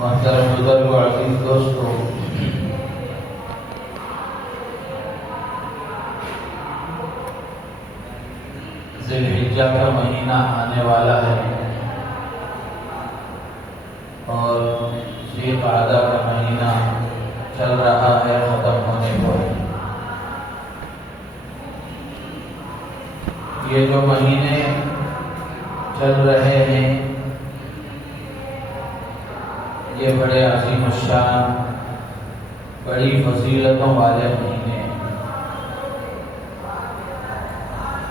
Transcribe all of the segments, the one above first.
محترم بزرگ و عزیز دوستو، ذی الحجہ کا مہینہ آنے والا ہے اور ذی القعدہ کا مہینہ چل رہا ہے ختم ہونے کو۔ یہ جو مہینے چل رہے ہیں یہ بڑے عظیم الشان، بڑی فضیلتوں والے مہینے ہیں۔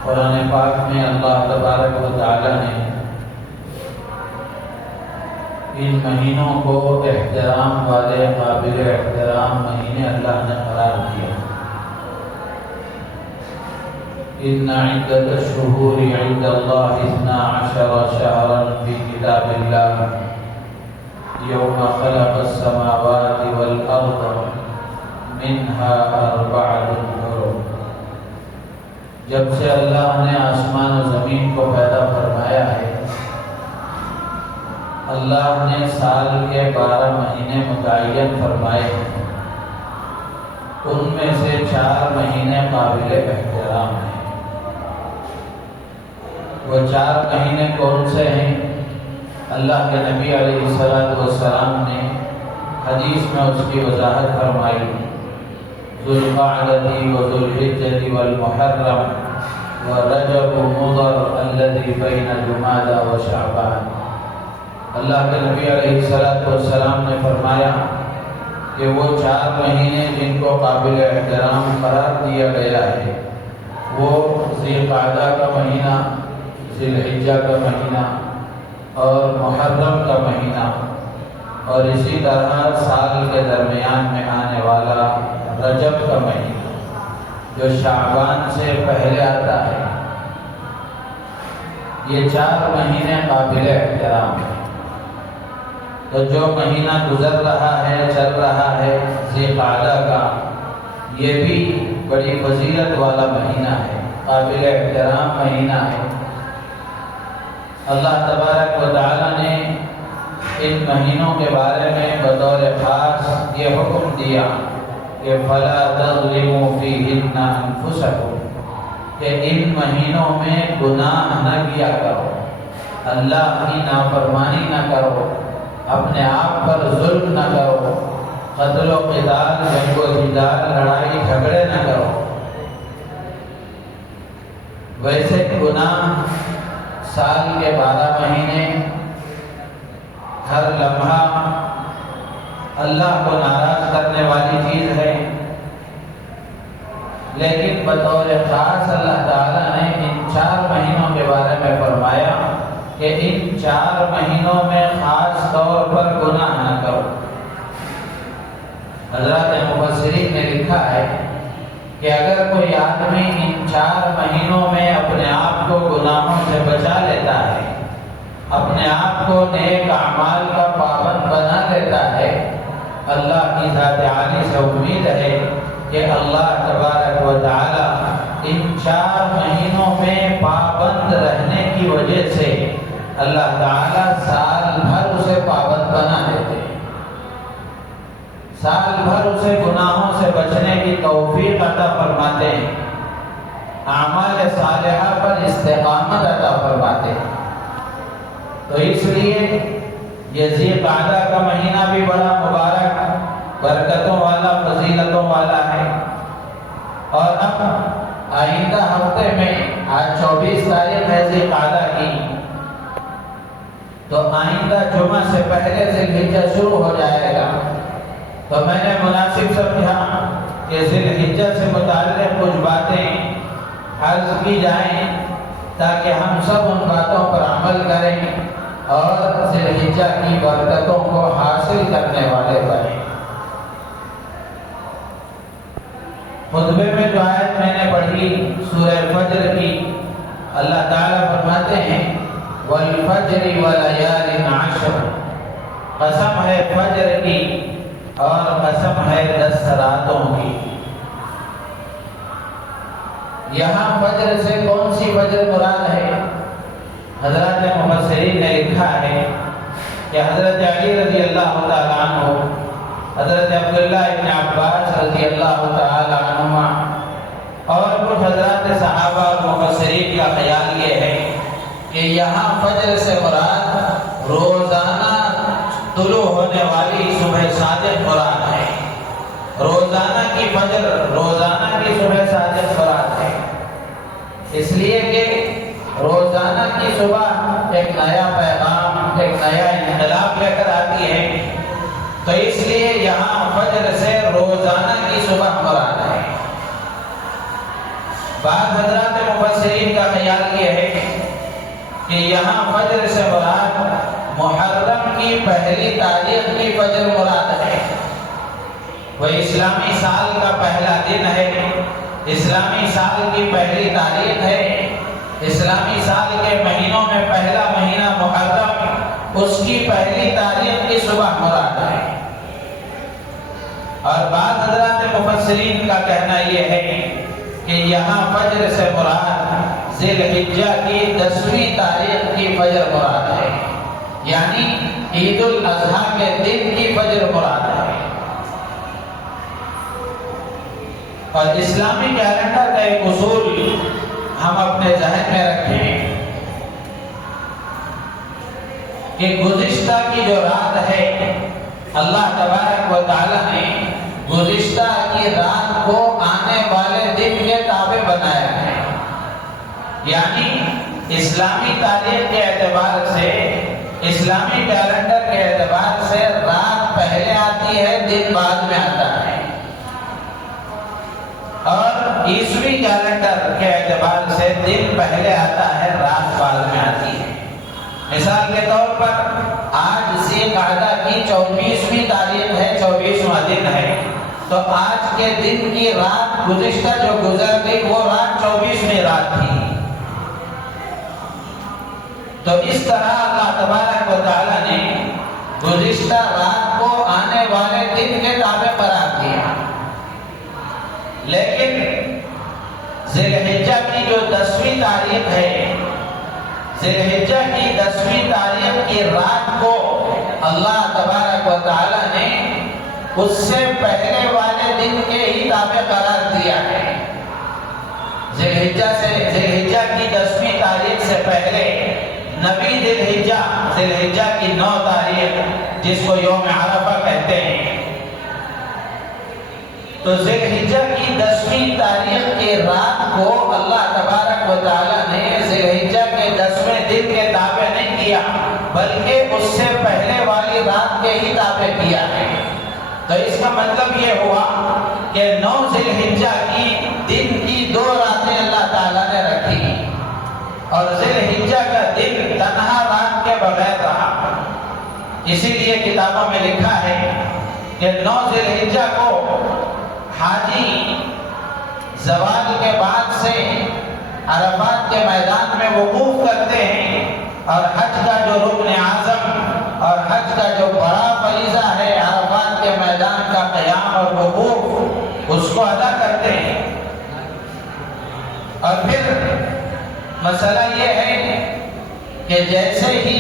قرآن پاک میں اللہ تبارک و تعالی نے ان مہینوں کو احترام والے، قابل احترام مہینے اللہ نے قرار دیا۔ ان عدۃ الشہور عند اللہ 12 شہرا فی کتاب اللہ یوم خلق السماوات والارض منها 4 حرم۔ جب سے اللہ نے آسمان و زمین کو پیدا فرمایا ہے، اللہ نے سال کے 12 مہینے متعین فرمائے ہیں، ان میں سے 4 مہینے قابل احترام ہیں۔ وہ 4 مہینے کون سے ہیں؟ اللہ کے نبی علیہ السلام نے حدیث میں اس کی وضاحت فرمائی: ذو القعدہ وذو الحجہ والمحرم ورجب مضر الذی بین جمادی وشعبان۔ اللہ کے نبی علیہ السلام نے فرمایا کہ وہ 4 مہینے جن کو قابل احترام قرار دیا گیا ہے وہ ذی القعدہ کا مہینہ، ذی الحجہ کا مہینہ اور محرم کا مہینہ، اور اسی طرح سال کے درمیان میں آنے والا رجب کا مہینہ جو شعبان سے پہلے آتا ہے۔ یہ 4 مہینے قابل احترام ہیں۔ تو جو مہینہ گزر رہا ہے، چل رہا ہے ذی القعدہ کا، یہ بھی بڑی فضیلت والا مہینہ ہے، قابل احترام مہینہ ہے۔ اللہ تبارک و تعالی نے ان مہینوں کے بارے میں بطور خاص یہ حکم دیا کہ فَلَا تَظْلِمُوا فِيهِنَّ أَنفُسَكُمْ، کہ ان مہینوں میں گناہ نہ کیا کرو، اللہ کی نافرمانی نہ کرو، اپنے آپ پر ظلم نہ کرو، قتل و قتال، جنگ و جدال، لڑائی جھگڑے نہ کرو۔ ویسے گناہ سال کے 12 مہینے، ہر لمحہ اللہ کو ناراض کرنے والی چیز ہے، لیکن بطور خاص اللہ تعالیٰ نے ان 4 مہینوں کے بارے میں فرمایا کہ ان 4 مہینوں میں خاص طور پر گناہ نہ کرو۔ حضرات مفسرین نے لکھا ہے کہ اگر کوئی آدمی ان 4 مہینوں میں اپنے آپ کو گناہوں سے بچا لیتا ہے، اپنے آپ کو نیک اعمال کا پابند بنا لیتا ہے، اللہ کی ذات عالی سے امید ہے کہ اللہ تبارک و تعالی ان 4 مہینوں میں پابند رہنے کی وجہ سے اللہ تعالی سال بھر اسے پابند بنا دیتے ہیں، سال بھر اسے گناہوں سے بچنے کی توفیق عطا فرماتے ہیں، اعمال صالحہ پر استقامت عطا فرماتے ہیں۔ تو اس لیے یہ ذی القعدہ کا مہینہ بھی بڑا مبارک، برکتوں والا، فضیلتوں والا ہے۔ اور اب آئندہ ہفتے میں، آج 24 تاریخ ہے ذی القعدہ کی، تو آئندہ جمعہ سے پہلے ذی الحجہ شروع ہو جائے گا۔ تو میں نے مناسب سمجھا کہ ذی الحجہ سے متعلق کچھ باتیں عرض کی جائیں تاکہ ہم سب ان باتوں پر عمل کریں اور ذی الحجہ کی برکتوں کو حاصل کرنے والے بنیں۔ خطبے میں جو آیت میں نے پڑھی سورہ فجر کی، اللہ تعالیٰ فرماتے ہیں وَالْفَجْرِ وَلَيَالٍ عَشْرٍ، قسم ہے فجر کی اور قسم ہے 10 راتوں کی۔ یہاں فجر سے کون سی فجر مراد ہے؟ حضرات مفسرین نے لکھا ہے کہ حضرت علی رضی اللہ اللہ تعالیٰ عنہ، حضرت عبداللہ ابن عباس رضی اللہ تعالیٰ عنہما اور کچھ حضرات صحابہ اور مفسرین کا خیال یہ ہے کہ یہاں فجر سے مراد روزانہ طلوع ہونے والی صبح صادق مراد ہے۔ روزانہ کی فجر، روزانہ کی صبح صادق مراد ہے، اس لیے کہ روزانہ کی صبح ایک نیا پیغام، ایک نیا انقلاب لے کر آتی ہے، تو اس لیے یہاں فجر سے روزانہ کی صبح مراد ہے۔ بعض حضرات مفسرین کا خیال یہ ہے کہ یہاں فجر سے مراد محرم کی پہلی تاریخ کی فجر مراد ہے۔ وہ اسلامی سال کا پہلا دن ہے، اسلامی سال کی پہلی تاریخ ہے، اسلامی سال کے مہینوں میں پہلا مہینہ محرم، اس کی پہلی تاریخ کی صبح مراد ہے۔ اور بعض حضرات مفسرین کا کہنا یہ ہے کہ یہاں فجر سے مراد ذی الحجہ کی 10ویں تاریخ کی فجر مراد ہے، یعنی عید الاضحیٰ کے دن کی فجر مراد ہے۔ اور اسلامی کیلنڈر کا ایک اصول ہم اپنے ذہن میں رکھیں کہ گزشتہ کی جو رات ہے، اللہ تبارک و تعالی نے گزشتہ کی رات کو آنے والے دن کے تابع بنایا ہے، یعنی اسلامی تاریخ کے اعتبار سے، اسلامی کیلنڈر کے اعتبار سے رات پہلے آتی ہے، دن بعد میں آتا ہے، اور عیسوی کیلنڈر کے اعتبار سے دن پہلے آتا ہے، رات بعد میں آتی ہے۔ مثال کے طور پر آج ذی القعدہ کی 24ویں تاریخ ہے، 24واں دن ہے، تو آج کے دن کی رات گزشتہ جو گزر گئی وہ رات 24ویں رات تھی۔ تو اس طرح اللہ تبارک و تعالیٰ نے گزشتہ رات کو آنے والے دن کے تابع قرار دیا، لیکن ذی الحجہ کی جو 10ویں تاریخ ہے، ذی الحجہ کی 10ویں تاریخ کی رات کو اللہ تبارک و تعالیٰ نے اس سے پہلے والے دن کے ہی تابع قرار دیا ہے۔ ذی الحجہ کی 10ویں تاریخ سے پہلے نبی ذی الحجہ کی 9 تاریخ جس کو یوم عرفہ کہتے ہیں، تو ذی الحجہ کی 10ویں تاریخ کی رات کو اللہ تبارک و تعالیٰ نے ذی الحجہ کے 10ویں دن کے تابع نہیں کیا، بلکہ اس سے پہلے والی رات کے ہی تابع کیا ہے۔ تو اس کا مطلب یہ ہوا کہ 9 ذی الحجہ کی دن کی 2 راتیں اللہ تعالیٰ نے رکھی، اور ذی الحجہ کا دن تنہا رات کے بغیر رہا۔ اسی لیے کتابوں میں لکھا ہے کہ 9 ذی الحجہ کو حاجی زوال کے بعد سے عرفات کے میدان میں وقوف کرتے ہیں، اور حج کا جو رکن اعظم اور حج کا جو بڑا فریضہ ہے عرفات کے میدان کا قیام اور وقوف، اس کو ادا کرتے ہیں۔ اور پھر مسئلہ یہ ہے کہ جیسے ہی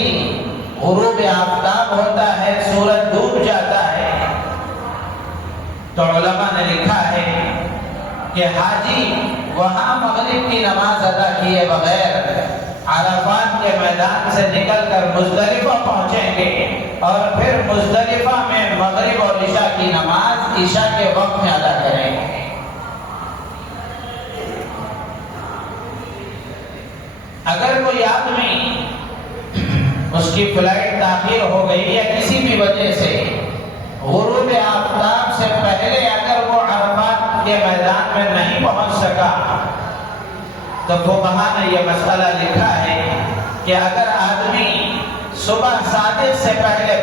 غروب آفتاب ہوتا ہے، سورج ڈوب جاتا ہے، تو علماء نے لکھا ہے کہ حاجی وہاں مغرب کی نماز ادا کیے بغیر عرفات کے میدان سے نکل کر مزدلفہ پہنچیں گے، اور پھر مزدلفہ میں مغرب اور عشاء کی نماز عشاء کے وقت میں ادا کریں گے۔ اگر کوئی آدمی اس کی فلائٹ تاخیر ہو گئی یا کسی بھی وجہ سے غروب آفتاب سے پہلے اگر وہ عرفات کے میدان میں نہیں پہنچ سکا، تو فقہاء نے یہ مسئلہ لکھا ہے کہ اگر آدمی صبح صادق سے پہلے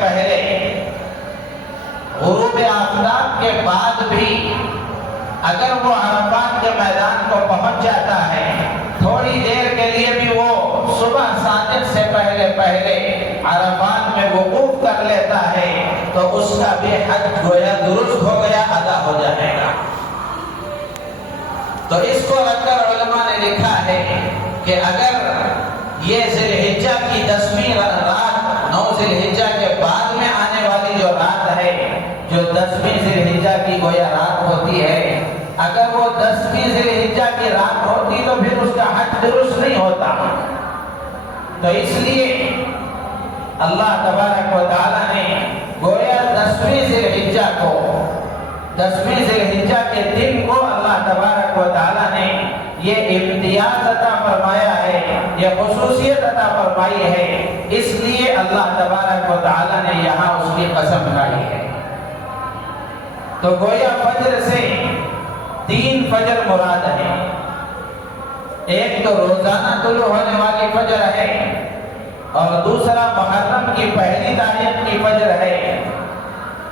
غروب آفتاب کے بعد بھی اگر وہ عرفات کے میدان کو پہنچ جاتا ہے، تھوڑی دیر کے لیے بھی وہ صبح صادق سے پہلے عرفات میں وقوف کر لیتا ہے، تو اس کا بھی حج گویا درست ہو گیا، ادا ہو جائے گا۔ تو اس کو رکھ کر علماء نے لکھا ہے کہ اگر یہ ذی الحجہ کی 10ویں رات 9 ذی الحجہ کے بعد میں آنے والی جو رات ہے جو 10ویں ذی الحجہ کی گویا رات ہوتی ہے، اگر وہ 10ویں ذی الحجہ کی رات ہوتی تو پھر اس کا حج درست نہیں ہوتا۔ تو اس لیے اللہ تبارک و تعالیٰ نے گویا 10ویں ذی الحجہ کو، 10ویں ذی الحجہ کے دن کو اللہ تبارک و تعالیٰ نے یہ امتیاز عطا فرمایا ہے، یہ خصوصیت عطا فرمائی ہے، اس لیے اللہ تبارک و تعالیٰ نے یہاں اس کی قسم کھائی ہے۔ تو گویا فجر سے 3 فجر مراد ہے، ایک تو روزانہ طلوع ہونے والی فجر ہے، اور دوسرا محرم کی پہلی تاریخ کی فجر ہے،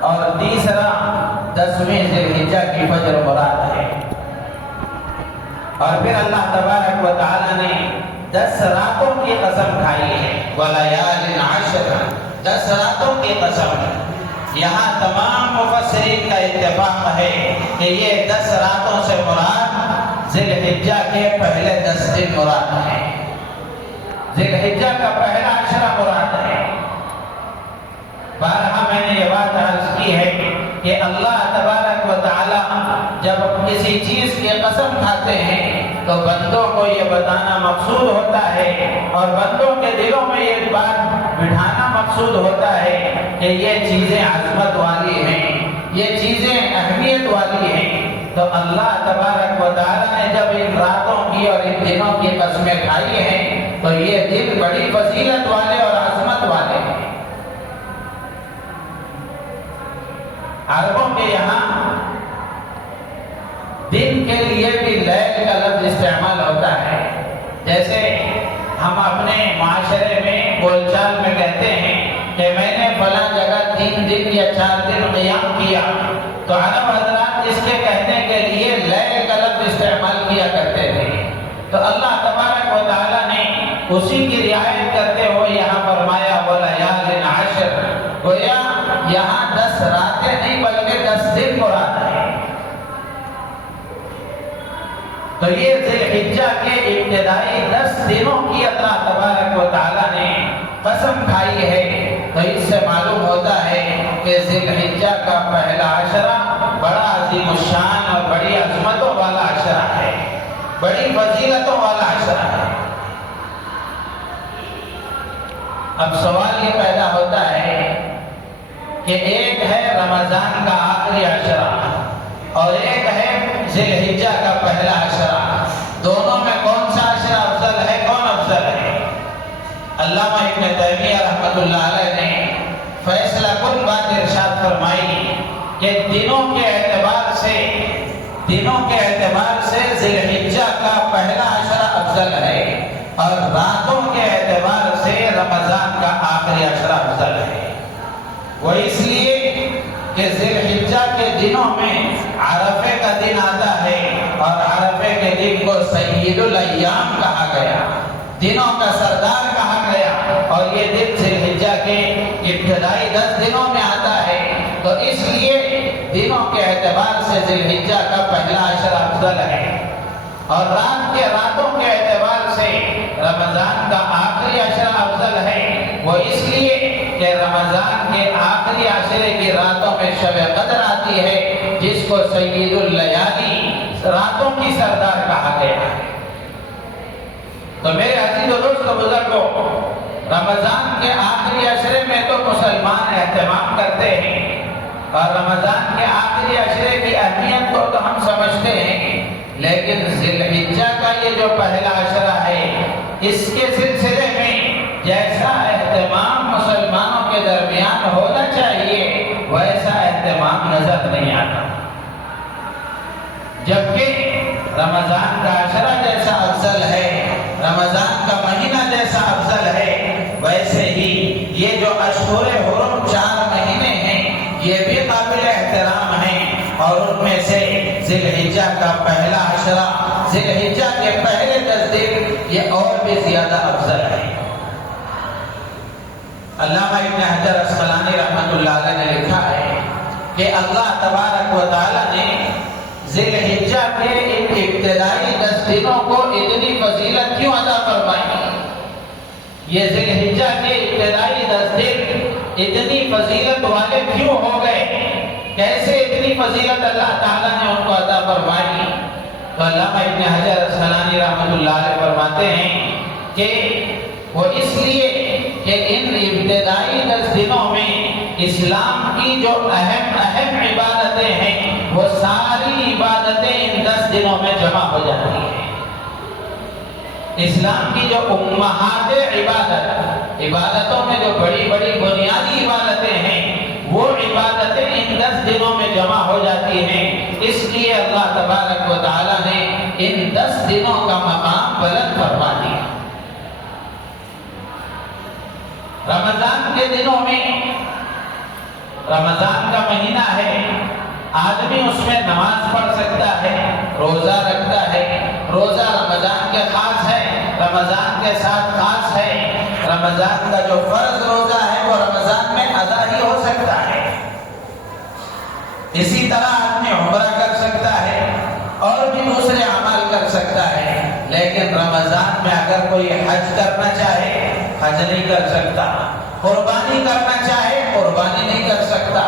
اور تیسرا 10ویں ذی الحجہ کی فجر مراد ہے۔ اور پھر اللہ تبارک و تعالیٰ نے 10 راتوں کی قسم کھائی ہے، وَلَيَالٍ عَشْرٍ، 10 راتوں کی قسم۔ یہاں تمام مفسرین کا اتفاق ہے کہ یہ 10 راتوں سے مراد ذی الحجہ کے پہلے 10 دن مراد ہے، ذی الحجہ کا پہلا عشرہ مراد ہے۔ بارہا میں نے یہ بات عرض کی ہے کہ اللہ تبارک و تعالیٰ جب کسی چیز کی قسم کھاتے ہیں تو بندوں کو یہ بتانا مقصود ہوتا ہے، اور بندوں کے دلوں میں یہ بات بٹھانا مقصود ہوتا ہے کہ یہ چیزیں عظمت والی ہیں، یہ چیزیں اہمیت والی ہیں۔ تو اللہ تبارک و تعالیٰ نے جب ان راتوں کی اور ان دنوں کی قسمیں کھائی ہیں تو یہ دن بڑی فضیلت والے اور عظمت والے ہیں۔ عربوں کے یہاں دن کے لیے بھی لیل کا لفظ استعمال ہوتا ہے، جیسے ہم اپنے معاشرے میں بول چال میں کہتے ہیں کہ میں نے فلاں جگہ 3 دن یا 4 دن قیام کیا، تو عرب حضرات اس کے کہنے کے لیے لیل کا لفظ استعمال کیا کرتے تھے۔ تو اللہ تبارک و تعالیٰ نے اسی کی رعایت کرتے ہوئے یہاں فرمایا وَلَيَالٍ عَشْرٍ، گویا یہاں 10 راتیں نہیں بلکہ 10 دن مراد ہے۔ تو یہ ذی الحجہ کے ابتدائی 10 دنوں کی اللہ تبارک و تعالیٰ نے قسم کھائی ہے۔ تو اس سے معلوم ہوتا ہے کہ ذی الحجہ کا پہلا عشرہ بڑا عظیم الشان اور بڑی عظمتوں والا عشرہ ہے، بڑی فضیلتوں والا عشرہ ہے۔ اب سوال یہ پیدا ہوتا ہے کہ ایک ہے رمضان کا آخری عشرہ اور ایک ہے ذی الحجہ کا پہلا عشرہ، دونوں میں کون سا عشرہ افضل ہے، کون افضل ہے؟ علامہ ابن تیمیہ رحمۃ اللہ علیہ نے فیصلہ کن بات ارشاد فرمائی کہ دنوں کے اعتبار سے ذی الحجہ کا پہلا عشرہ افضل ہے، اور راتوں کے اعتبار سے رمضان کا آخری عشرہ افضل ہے۔ وہ اس لیے کہ ذی الحجہ کے دنوں میں عرفے کا دن آتا ہے، اور عرفے کے دن کو سید الایام کہا گیا، دنوں کا سردار کہا گیا، اور یہ دن ذی الحجہ کے ابتدائی 10 دنوں میں آتا ہے۔ تو اس لیے دنوں کے اعتبار سے ذی الحجہ کا پہلا عشرہ افضل ہے، اور راتوں کے اعتبار سے رمضان کا آخری عشرہ افضل ہے۔ وہ اس لیے کہ رمضان کے آخری عشرے کی راتوں میں شب قدر آتی ہے، جس کو سید اللیالی، راتوں کی سردار کہا گیا ہے۔ تو میرے عزیز و دوست بزرگوں، رمضان کے آخری عشرے میں تو مسلمان اہتمام کرتے ہیں، اور رمضان کے آخری عشرے کی اہمیت کو تو ہم سمجھتے ہیں، لیکن ذی الحجہ کا یہ جو پہلا عشرہ ہے، اس کے سلسلے میں جیسا اہتمام مسلمانوں کے درمیان ہونا چاہیے ویسا اہتمام نظر نہیں آتا۔ جبکہ رمضان کا عشرہ جیسا افضل ہے، رمضان کا مہینہ جیسا افضل ہے، ویسے ہی یہ جو اشہر حرم 4 مہینے ہیں یہ بھی قابل احترام ہیں، اور ان میں سے ذی الحجہ کا پہلا عشرہ، ذی الحجہ کے پہلے 10 دن یہ اور بھی زیادہ افضل ہے۔ علامہ ابن حجر اسقلانی رحمۃ اللہ علیہ نے لکھا ہے کہ اللہ تبارک و تعالیٰ نے ذی الحجہ کے ان ابتدائی 10 دنوں کو اتنی فضیلت کیوں عطا فرمائی؟ یہ ذی الحجہ کے ابتدائی 10 دن اتنی فضیلت والے کیوں ہو گئے؟ کیسے اتنی فضیلت اللہ تعالیٰ نے ان کو عطا فرمائی؟ تو علامہ ابن حجر اسقلانی رحمۃ اللہ علیہ فرماتے ہیں کہ وہ اس لیے کہ ان ابتدائی 10 دنوں میں اسلام کی جو اہم عبادتیں ہیں وہ ساری عبادتیں ان 10 دنوں میں جمع ہو جاتی ہیں۔ اسلام کی جو امہات عبادتوں میں جو بڑی بڑی بنیادی عبادتیں ہیں وہ عبادتیں ان 10 دنوں میں جمع ہو جاتی ہیں۔ اس لیے اللہ تبارک و تعالیٰ نے ان 10 دنوں کا مقام بلند فرما دیا۔ رمضان کے دنوں میں، رمضان کا مہینہ ہے، آدمی اس میں نماز پڑھ سکتا ہے، روزہ رکھتا ہے۔ روزہ رمضان کے خاص ہے، رمضان کے ساتھ خاص ہے۔ رمضان کا جو فرض روزہ ہے وہ رمضان میں ادا ہی ہو سکتا ہے۔ اسی طرح آدمی عمرہ کر سکتا ہے اور بھی دوسرے اعمال کر سکتا ہے، لیکن رمضان میں اگر کوئی حج کرنا چاہے حج نہیں کر سکتا، قربانی کرنا چاہے قربانی نہیں کر سکتا۔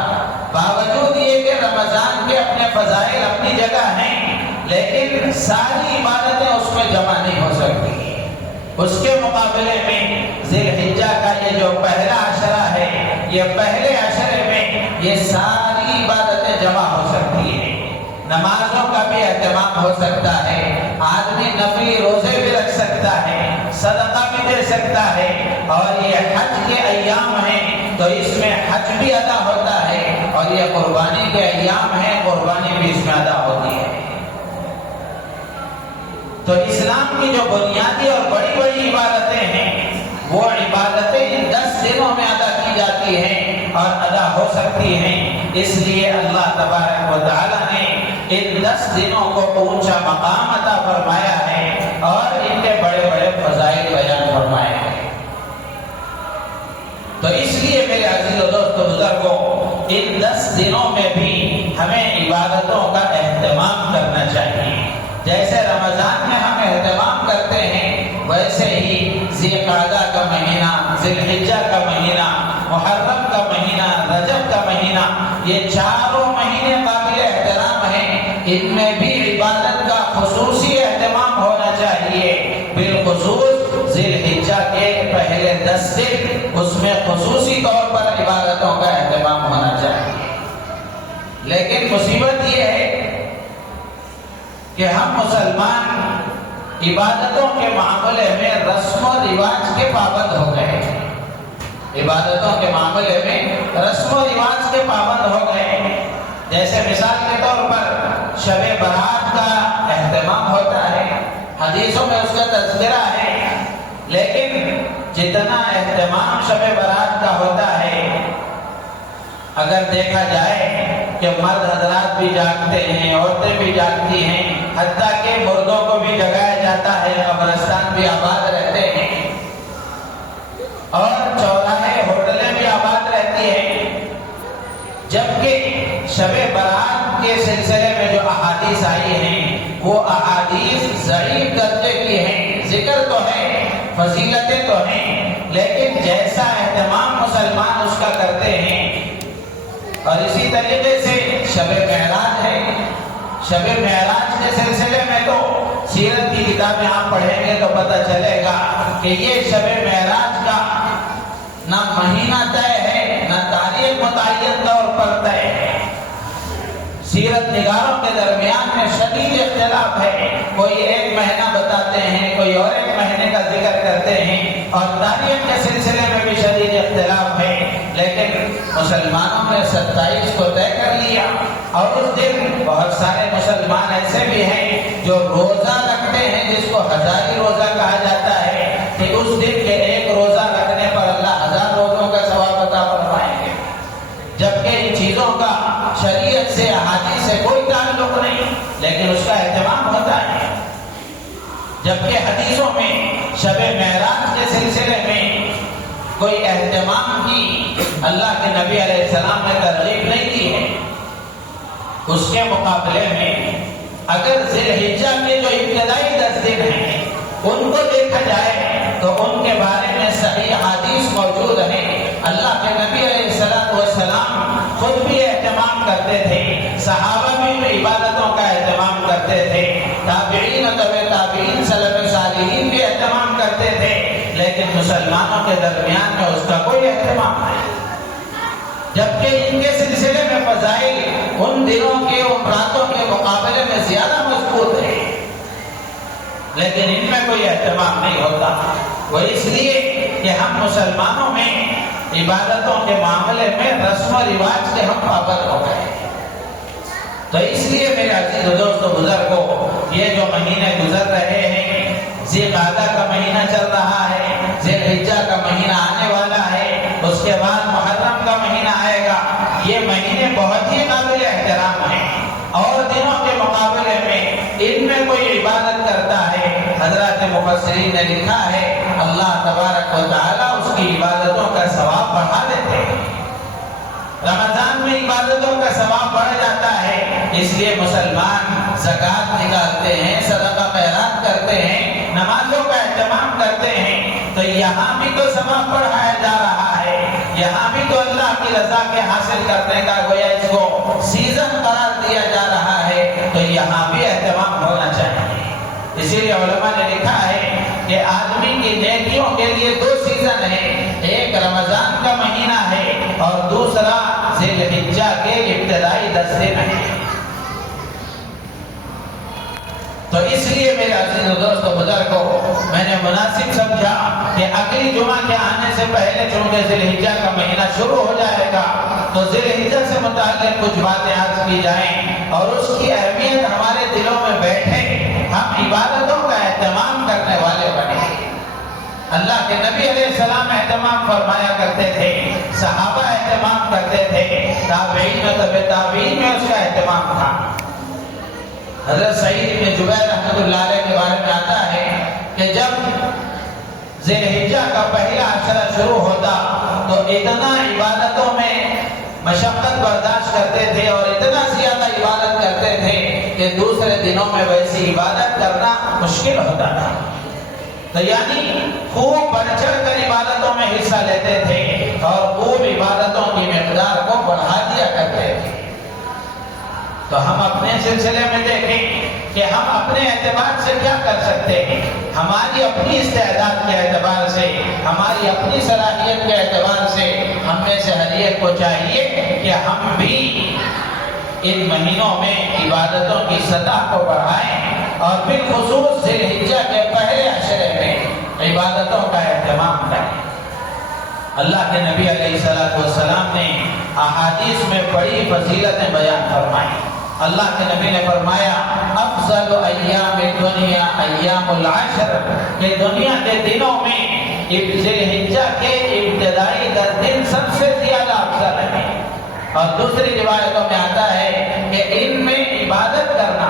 باوجود یہ کہ رمضان کے اپنے فضائل اپنی جگہ ہیں، لیکن ساری عبادتیں اس میں جمع نہیں ہو سکتی۔ اس کے مقابلے میں ذی الحجہ کا یہ جو پہلا عشرہ ہے، یہ پہلے عشرے میں یہ ساری عبادتیں جمع ہو سکتی ہیں۔ نمازوں کا بھی اہتمام ہو سکتا ہے، آدمی نفلی روزے بھی رکھ سکتا ہے، صدقہ بھی دے سکتا ہے، اور یہ حج کے ایام ہیں تو اس میں حج بھی ادا ہوتا ہے، اور یہ قربانی کے ایام ہیں، قربانی بھی اس میں ادا ہوتی ہے۔ تو اسلام کی جو بنیادی اور بڑی بڑی عبادتیں ہیں وہ عبادتیں ان 10 دنوں میں ادا کی جاتی ہیں اور ادا ہو سکتی ہیں۔ اس لیے اللہ تبارک و تعالیٰ نے ان 10 دنوں کو اونچا مقام عطا فرمایا ہے اور ان کے بڑے بڑے فضائل بیان فرمائے ہیں۔ تو اس لیے میرے عزیز و دوست بزرگوں، ان 10 دنوں میں بھی ہمیں عبادتوں کا اہتمام کرنا چاہیے۔ جیسے رمضان میں ہم اہتمام کرتے ہیں، ویسے ہی ذی القعدہ کا مہینہ، ذی الحجہ کا مہینہ، محرم کا مہینہ، رجب کا مہینہ، یہ چاروں مہینے قابل احترام ہیں۔ ان میں بھی عبادت کا خصوصی اہتمام ہونا چاہیے۔ بالخصوص ذی الحجہ کے پہلے 10 دن، اس میں خصوصی طور پر عبادتوں کا اہتمام ہونا چاہیے۔ لیکن مصیبت یہ ہے کہ ہم مسلمان عبادتوں کے معاملے میں رسم و رواج کے پابند ہو گئے ہیں۔ عبادتوں کے معاملے میں رسم و رواج کے پابند ہو گئے ہیں۔ جیسے مثال کے طور پر شب برات کا اہتمام ہوتا ہے، حدیثوں میں اس کا تذکرہ ہے، لیکن جتنا اہتمام شب برات کا ہوتا ہے، اگر دیکھا جائے کہ مرد حضرات بھی جاگتے ہیں، عورتیں بھی جاگتی ہیں، حتیٰ کہ مردوں کو بھی جگایا جاتا ہے، قبرستان بھی آباد رہتے ہیں، اور چوراہے ہوٹلیں بھی آباد رہتی ہیں، جبکہ شب برات کے سلسلے میں جو احادیث آئی ہیں وہ احادیث ضعیف درجے کی ہیں۔ ذکر تو ہے، فضیلتیں تو ہیں، لیکن جیسا اہتمام مسلمان اس کا کرتے ہیں۔ اور اسی طریقے سے شب معراج ہے، شب معراج کے سلسلے میں تو سیرت کی کتابیں آپ پڑھیں گے تو پتہ چلے گا کہ یہ شب معراج کا نہ مہینہ طے ہے، نہ تاریخ متعین طور پر طے ہے۔ سیرت نگاروں کے درمیان میں شدید اختلاف ہے، کوئی ایک مہینہ بتاتے ہیں، کوئی اور ایک مہینے کا ذکر کرتے ہیں، اور تاریخ کے سلسلے میں بھی شدید اختلاف ہے۔ لیکن مسلمانوں نے 27 کو طے کر لیا، اور اس دن بہت سارے مسلمان ایسے بھی ہیں جو روزہ رکھتے ہیں، جس کو ہزاری روزہ کہا جاتا ہے، کہ اس دن کے ایک روزہ رکھنے پر اللہ 1000 روزوں کا ثواب عطا فرمائیں گے، جبکہ ان چیزوں کا شریعت سے، احادیث سے کوئی تعلق نہیں، لیکن اس کا اہتمام ہوتا ہے۔ جبکہ حدیثوں میں شب معراج کے سلسلے میں کوئی اہتمام کی اللہ کے نبی علیہ السلام نے ترغیب نہیں کی ہے۔ اس کے مقابلے میں اگر ذی الحجہ کے جو ابتدائی 10 دن ہیں ان کو دیکھا جائے تو ان کے بارے میں صحیح حدیث موجود ہیں۔ اللہ کے نبی علیہ کرتے تھے، صحابہ بھی عبادتوں کا اہتمام کرتے تھے، تابعین و تبع تابعین سلف صالحین بھی اہتمام کرتے تھے، لیکن مسلمانوں کے درمیان میں اس کا کوئی اہتمام نہیں، جبکہ ان کے سلسلے میں فضائل ان دنوں کے ان راتوں کے مقابلے میں زیادہ مضبوط ہے، لیکن ان میں کوئی اہتمام نہیں ہوتا۔ وہ اس لیے کہ ہم مسلمانوں میں عبادتوں کے معاملے میں رسم و رواج کے ہم پابند ہو گئے، تو اس لیے میرے عزیز و دوستو بزرگوں، یہ جو مہینے گزر رہے ہیں، ذی القعدہ کا مہینہ چل رہا ہے، ذی الحجہ کا مہینہ آنے والا ہے، اس کے بعد محرم کا مہینہ آئے گا، یہ مہینے بہت ہی قابل احترام ہیں، اور دنوں کے مقابلے میں ان میں کوئی عبادت کرتا ہے، حضرات مفسرین نے لکھا ہے اللہ تبارک و تعالیٰ اس کی عبادتوں کا ثواب بڑھا دیتے ہیں۔ رمضان میں عبادتوں کا ثواب بڑھ جاتا ہے، اس لیے مسلمان زکوٰۃ نکالتے ہیں، صدقہ خیرات کرتے ہیں، نمازوں کا اہتمام کرتے ہیں، تو یہاں بھی تو ثواب بڑھایا جا رہا ہے، یہاں بھی تو اللہ کی رضا کے حاصل کرنے کا گویا اس کو سیزن قرار دیا جا رہا ہے، تو یہاں بھی اہتمام ہونا چاہیے۔ اسی لیے علماء نے لکھا ہے کہ آدمی کی نیکیوں کے لیے دو سیزن ہیں، ایک رمضان کا مہینہ ہے اور دوسرا ذی الحجہ کے ابتدائی 10 دن ہیں۔ تو اس لیے میرے عزیز و دوستو بزرگوں، میں نے مناسب سمجھا کہ اگلی جمعہ کے آنے سے پہلے چونکہ ذی الحجہ کا مہینہ شروع ہو جائے گا، تو ذی الحجہ سے متعلق کچھ باتیں عرض کی جائیں اور اس کی اہمیت ہمارے دلوں میں بیٹھے، ہم عبادتوں کا اہتمام کرنے والے بنے۔ اللہ کے نبی علیہ السلام اہتمام فرمایا کرتے تھے، صحابہ اہتمام کرتے تھے، تابعین و تبع تابعین میں اس کا اہتمام تھا۔ حضرت سعید بن جبیر رحمۃ اللہ علیہ کے بارے میں آتا ہے کہ جب ذی الحجہ کا پہلا عشرہ شروع ہوتا تو اتنا عبادتوں میں مشقت برداشت کرتے تھے اور اتنا زیادہ عبادت کرتے تھے کہ دوسرے دنوں میں ویسی عبادت کرنا مشکل ہوتا تھا، تو یعنی خوب بڑھ چڑھ کر عبادتوں میں حصہ لیتے تھے اور خوب عبادتوں کی مقدار کو بڑھا دیا کرتے تھے۔ تو ہم اپنے سلسلے میں دیکھیں کہ ہم اپنے اعتبار سے کیا کر سکتے ہیں، ہماری اپنی استعداد کے اعتبار سے، ہماری اپنی صلاحیت کے اعتبار سے ہم میں سے ہر ایک کو چاہیے کہ ہم بھی ان مہینوں میں عبادتوں کی سطح کو بڑھائیں اور بالخصوص ذی الحجہ کے پہلے عشرے میں عبادتوں کا اہتمام کریں۔ اللہ کے نبی علیہ السلام نے احادیث میں بڑی فضیلتیں بیان فرمائی۔ اللہ کے نبی نے فرمایا افضل ایام الدنیا ایام العشر، کہ دنیا کے دنوں میں ذی الحجہ کے ابتدائی 10 دن سب سے زیادہ افضل ہیں، اور دوسری روایتوں میں آتا ہے کہ ان میں عبادت کرنا،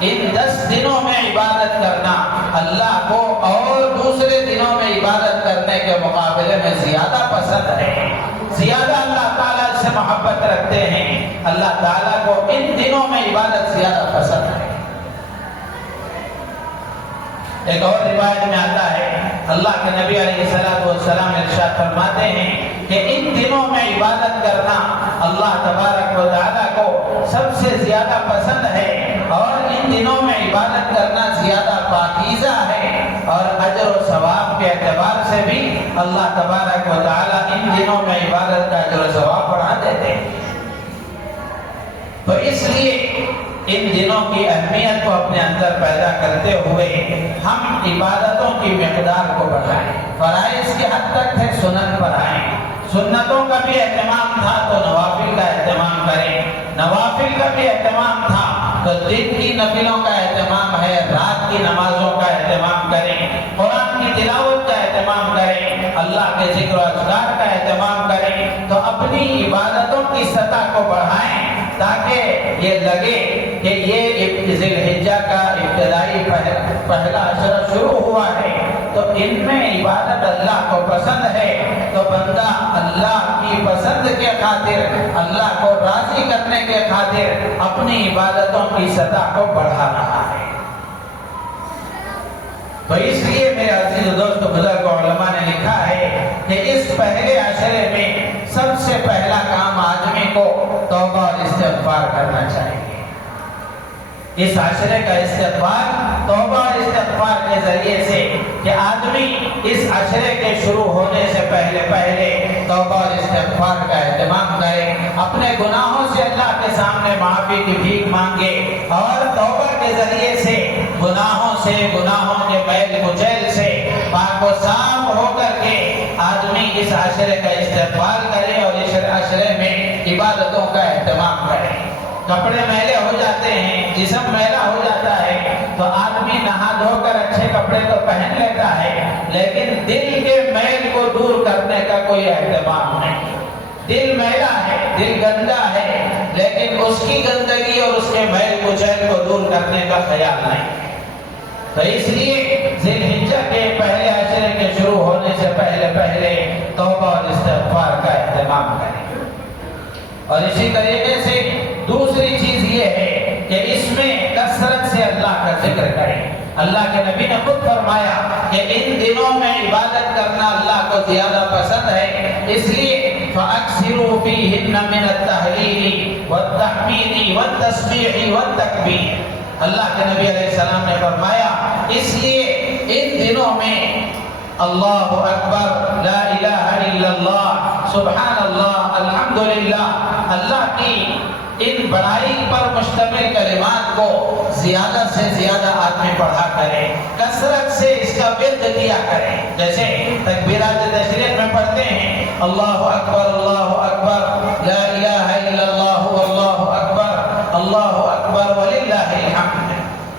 ان 10 دنوں میں عبادت کرنا اللہ کو اور دوسرے دنوں میں عبادت کرنے کے مقابلے میں زیادہ پسند ہے، زیادہ اللہ تعالیٰ سے محبت رکھتے ہیں، اللہ تعالیٰ کو ان دنوں میں عبادت زیادہ پسند ہے۔ ایک اور روایت میں آتا ہے اللہ کے نبی علیہ السلام ارشاد فرماتے ہیں کہ ان دنوں میں عبادت کرنا اللہ تبارک و تعالیٰ کو سب سے زیادہ پسند ہے، اور ان دنوں میں عبادت کرنا زیادہ پاکیزہ ہے، اور اجر و ثواب کے اعتبار سے بھی اللہ تبارک و تعالیٰ ان دنوں میں عبادت کا اجر و ثواب بڑھا دیتے ہیں۔ تو اس لیے ان دنوں کی اہمیت کو اپنے اندر پیدا کرتے ہوئے ہم عبادتوں کی مقدار کو بڑھائیں، فرائض کی حد تک ہے سنت پر آئیں، سنتوں کا بھی اہتمام تھا تو نوافل کا اہتمام کریں، نوافل کا بھی اہتمام تھا تو دن کی نفلوں کا اہتمام ہے، رات کی نمازوں کا اہتمام کریں، قرآن کی تلاوت کا اہتمام کریں، اللہ کے ذکر و اذکار کا اہتمام کریں، تو اپنی عبادتوں کی سطح کو بڑھائیں تاکہ یہ لگے کہ یہ ذی الحجہ کا ابتدائی پہلا عشرہ شروع ہوا ہے تو ان میں عبادت اللہ کو پسند ہے، تو بندہ اللہ کی پسند کے خاطر، اللہ کو راضی کرنے کے خاطر اپنی عبادتوں کی سطح کو بڑھا رہا ہے۔ تو اس لیے میرے عزیز دوست بزرگ علماء نے لکھا ہے کہ اس پہلے عشرے میں سب سے پہلا کام آدمی کو توبہ اور استغفار کرنا چاہیے۔ اس عشرے کا استغفار توبہ اور استغفار کے ذریعے سے کہ آدمی اس عشرے کے شروع ہونے سے پہلے توبہ اور استغفار کا اہتمام کرے، اپنے گناہوں سے اللہ کے سامنے معافی کی بھیک مانگے اور توبہ کے ذریعے سے گناہوں کے میل کچیل سے پاک و صاف ہو کر کے آدمی اس عشرے کا استغفار کرے اور اس عشرے میں عبادتوں کا اہتمام کرے۔ کپڑے میلے ہو جاتے ہیں، جسم میلا ہو جاتا ہے تو آدمی نہا دھو کر اچھے کپڑے تو پہن لیتا ہے، لیکن دل کے میل کو دور کرنے کا کوئی اہتمام نہیں۔ دل میلا ہے، دل گندا ہے، لیکن اس کی گندگی اور اس کے میل کچیل کو دور کرنے کا خیال نہیں۔ تو اس لیے ذی الحجہ کے پہلے عشرے کے شروع ہونے سے پہلے توبہ اور استغفار کا اہتمام کریں۔ اور اسی طریقے سے دوسری چیز یہ ہے کہ اس میں کثرت سے اللہ کا ذکر کریں۔ اللہ کے نبی نے خود فرمایا کہ ان دنوں میں عبادت کرنا اللہ کو زیادہ پسند ہے، اس لیے فَأَكْثِرُوا فِيهِنَّ مِنَ التَّهْلِيلِ وَالتَّحْمِيدِ وَالتَّسْبِيحِ وَالتَّكْبِيرِ۔ اللہ کے نبی علیہ السلام نے فرمایا اس لیے ان دنوں میں اللہ اکبر، لا الہ الا اللہ، سبحان اللہ، الحمدللہ، اللہ کی ان بڑائی پر مشتمل کلمات کو زیادہ سے زیادہ آدمی پڑھا کرے، کثرت سے اس کا ورد کیا کرے۔ جیسے تکبیرات تشریف میں پڑھتے ہیں اللہ اکبر، لا الہ الا اللہ، اللہ اکبر وللہ الحمد۔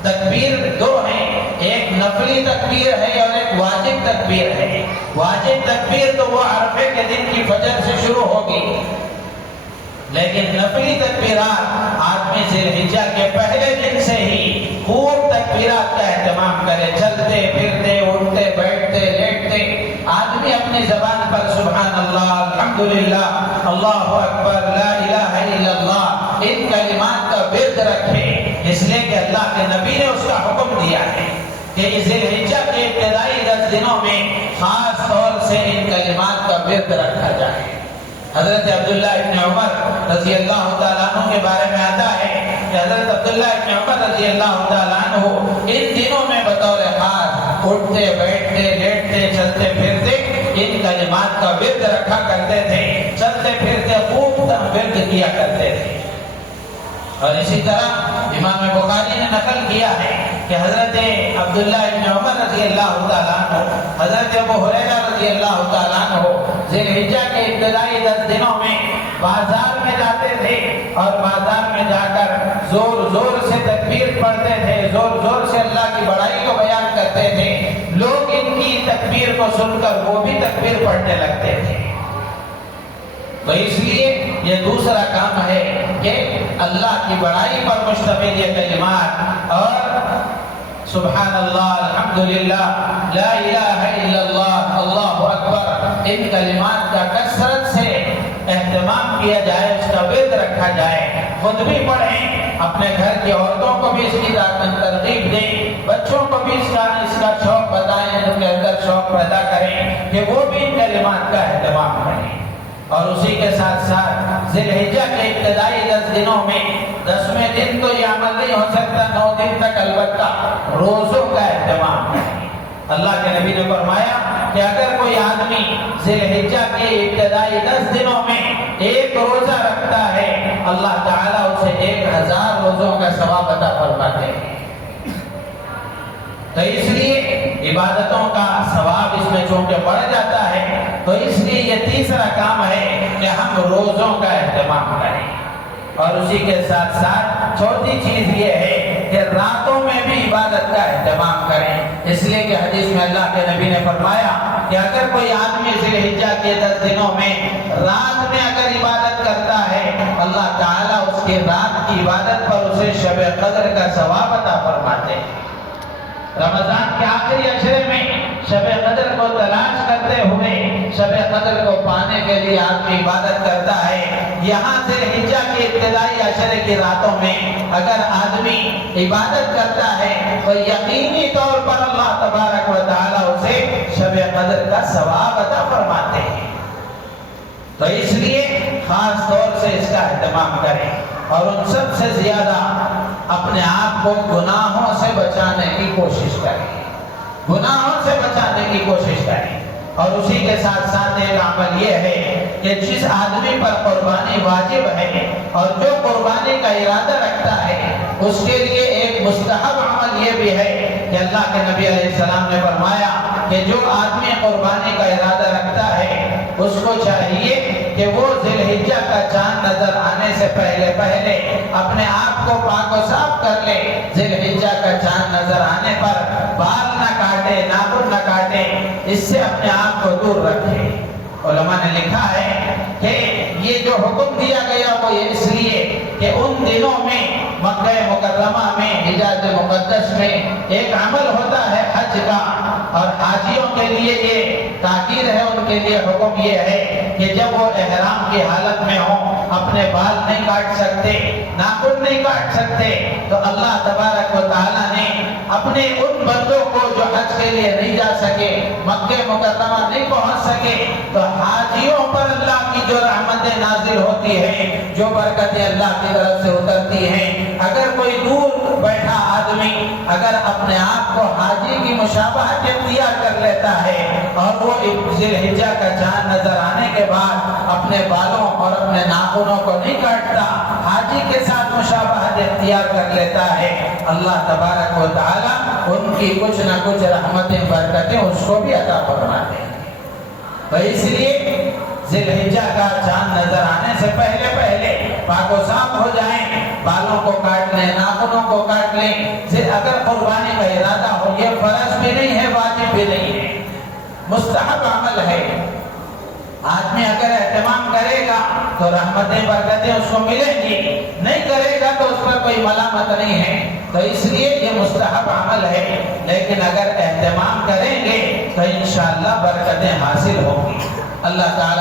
تکبیر دو ہیں، ایک نفلی تکبیر ہے اور ایک واجب تکبیر ہے۔ واجب تکبیر تو وہ عرفے کے دن کی فجر سے شروع ہوگی، لیکن نفلی تکبیرات آدمی ذی الحجہ کے پہلے دن سے ہی خوب تکبیرات کا اہتمام کرے، چلتے پھرتے اٹھتے بیٹھتے لیٹتے آدمی اپنی زبان پر سبحان اللہ، الحمدللہ، اللہ اکبر، لا الہ الا اللہ ان کلمات کا ورد رکھے، اس لیے کہ اللہ کے نبی نے اس کا حکم دیا ہے کہ ذی الحجہ کے ابتدائی 10 دنوں میں خاص طور سے ان کلمات کا ورد رکھا جائے۔ حضرت عبداللہ ابن عمر رضی اللہ تعالیٰ عنہ کے بارے میں آتا ہے کہ حضرت عبداللہ ابن عمر رضی اللہ تعالیٰ عنہ ان دنوں میں بطور خاص اٹھتے بیٹھتے لیٹتے چلتے پھرتے ان کلمات کا ورد رکھا کرتے تھے، چلتے پھرتے خوب ورد کیا کرتے تھے۔ اور اسی طرح امام بخاری نے نقل کیا ہے کہ حضرت عبداللہ ابن عمر رضی اللہ تعالیٰ عنہ، حضرت ابو ہریرہ رضی اللہ تعالیٰ عنہ ذی الحجہ کے ابتدائی 10 دنوں میں بازار میں جاتے تھے اور بازار میں جا کر زور زور سے تکبیر پڑھتے تھے، زور زور سے اللہ کی بڑائی کو بیان کرتے تھے۔ لوگ ان کی تکبیر کو سن کر وہ بھی تکبیر پڑھنے لگتے تھے۔ تو اس لیے یہ دوسرا کام ہے کہ اللہ کی بڑائی پر مشتمل یہ کلمات اور سبحان اللہ، الحمدللہ، لا الہ الا اللہ، اللہ اکبر ان کلمات کا کثرت سے اہتمام کیا جائے، اس کا ورد رکھا جائے۔ خود بھی پڑھیں، اپنے گھر کی عورتوں کو بھی اس کی ترغیب دیں، بچوں کو بھی اس کا شوق بتائیں، ان کے اندر شوق پیدا کریں کہ وہ بھی ان کلمات کا اہتمام کریں۔ اور اسی کے ساتھ ساتھ ذی الحجہ کے ابتدائی 10 دنوں میں 10ویں دن تو یہ عمل نہیں ہو سکتا، 9 دن تک البتہ روزوں کا اہتمام کریں۔ اللہ کے نبی نے فرمایا کہ اگر کوئی آدمی ذی الحجہ کے ابتدائی 10 دنوں میں ایک روزہ رکھتا ہے، اللہ تعالیٰ اسے 1000 روزوں کا ثواب عطا فرماتے ہیں۔ تو اس لیے عبادتوں کا ثواب اس میں چونکہ بڑھ جاتا ہے، تو اس لیے یہ تیسرا کام ہے کہ ہم روزوں کا اہتمام کریں۔ اور اسی کے ساتھ ساتھ چوتھی چیز یہ ہے کہ راتوں میں بھی عبادت کا اہتمام کریں، اس لیے کہ حدیث میں اللہ کے نبی نے فرمایا کہ اگر کوئی آدمی ذی الحجہ کے 10 دنوں میں رات میں اگر عبادت کرتا ہے، اللہ تعالیٰ اس کے رات کی عبادت پر اسے شب قدر کا ثواب عطا فرماتے ہیں۔ رمضان کے آخری عشرے میں شب قدر کو تلاش کرتے ہوئے شب قدر کو پانے کے لیے آدمی عبادت کرتا ہے۔ یہاں سے الحجہ کے ابتدائی عشرے کی راتوں میں اگر آدمی عبادت کرتا ہے تو یقینی طور پر اللہ تبارک و تعالیٰ اسے شب قدر کا ثواب عطا فرماتے ہیں۔ تو اس لیے خاص طور سے اس کا اہتمام کریں، اور ان سب سے زیادہ اپنے آپ کو گناہوں سے بچانے کی کوشش کریں، گناہوں سے بچانے کی کوشش کریں۔ اور اسی کے ساتھ ساتھ ایک عمل یہ ہے کہ جس آدمی پر قربانی واجب ہے اور جو قربانی کا ارادہ رکھتا ہے، اس کے لیے ایک مستحب عمل یہ بھی ہے کہ اللہ کے نبی علیہ السلام نے فرمایا کہ جو آدمی قربانی کا ارادہ رکھتا ہے اس کو چاہیے کہ وہ ذی الحجہ کا چاند نظر آنے سے پہلے اپنے آپ کو پاک و صاف کر لے، ذی الحجہ کا چاند نظر آنے پر بال نہ کاٹے، ناخن نہ کاٹے، اس سے اپنے آپ کو دور رکھے۔ علماء نے لکھا ہے کہ یہ جو حکم دیا گیا وہ یہ اس لیے کہ ان دنوں میں مکہ مکرمہ میں، حجاز مقدس میں ایک عمل ہوتا ہے حج کا، اور حاجیوں کے لیے یہ تاکید ہے، ان کے لیے حکم یہ ہے کہ جب وہ احرام کی حالت میں ہوں، اپنے بال نہیں کاٹ سکتے، ناخن نہیں کاٹ سکتے، تو اللہ تبارک و تعالیٰ نے اپنے ان بندوں کو جو حج کے لیے نہیں جا سکے، مکہ مکرمہ نہیں پہنچ سکے، تو حاجیوں پر اللہ کی جو رحمتیں نازل ہوتی ہیں، جو برکتیں اللہ کی طرف سے اترتی ہیں، اگر کوئی دور بیٹھا آدمی اگر اپنے آپ کو حاجی کی مشابہت اختیار کر لیتا ہے اور وہ ذی الحجہ کا چاند نظر آنے کے بعد اپنے بالوں اور اپنے ناخنوں کو نہیں کاٹتا، حاجی کے ساتھ مشابہت اختیار کر لیتا ہے، اللہ تبارک و تعالی ان کی کچھ نہ کچھ رحمتیں برکتیں اس کو بھی عطا فرماتے ہیں۔ تو اس لیے ذی الحجہ کا چاند نظر آنے سے پہلے پاک و صاف ہو جائیں، بالوں کو کاٹ لیں، ناخنوں کو کاٹ لیں۔ اگر قربانی کا ارادہ ہو، یہ فرض بھی نہیں ہے، واجب بھی نہیں ہے، مستحب عمل ہے۔ آدمی اگر اہتمام کرے گا تو رحمتیں برکتیں اس کو ملیں گی، نہیں کرے گا تو اس پر کوئی ملامت نہیں ہے، تو اس لیے یہ مستحب عمل ہے، لیکن اگر اہتمام کریں گے تو انشاءاللہ برکتیں حاصل ہوں گی۔ اللہ تعالیٰ